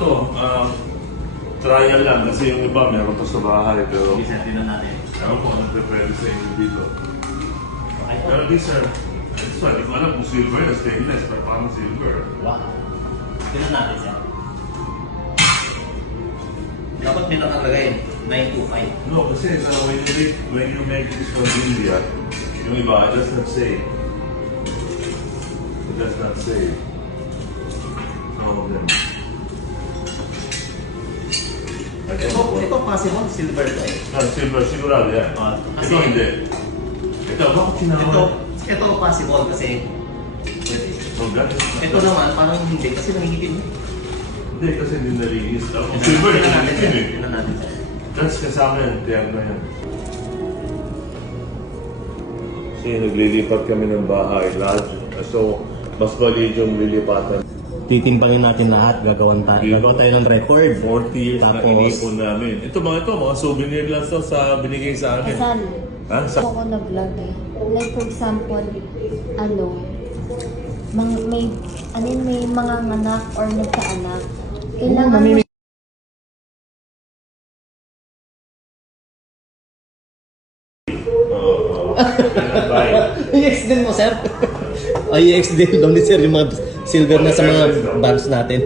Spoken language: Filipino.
Ito, trial lang kasi yung iba meron pa sa bahay pero Isenti na natin. ewan ko anong prepare sa inyo dito. Pero this one, hindi ko alam kung silver na stainless pero parang silver. Wow. Tignan natin siya. Dapat may nakalagay 925. No, kasi when you make this from India, yung iba, it does not say. It does not say. Some of them. Ito possible, silver to eh. Silver, sigurado yan. Kasi- Ito hindi. Ito, bakit sinama? Ito possible kasi Oh, God. ito naman parang hindi kasi nangingitim. Hindi, kasi hindi nalinis. Silver, Tignan natin siya. hindi. Tignan natin siya. That's kasama yan, tiyak na yan. Kasi naglilipat kami ng bahay, lahat. So, mas maliit yung lilipatan. Titimbangin natin lahat, gagawa tayo ng record. 40 years na Tapos- inipon namin. Mga souvenir lang to sa binigay sa akin. Kasal. Ha? Ako nag-vlog eh. Like for example, may mga anak or nagkaanak. Kailangan mo Oo. Bye. I-ex din mo, sir. Ay, i-ex din daw ni sir yung mga silver na sa mga bags natin.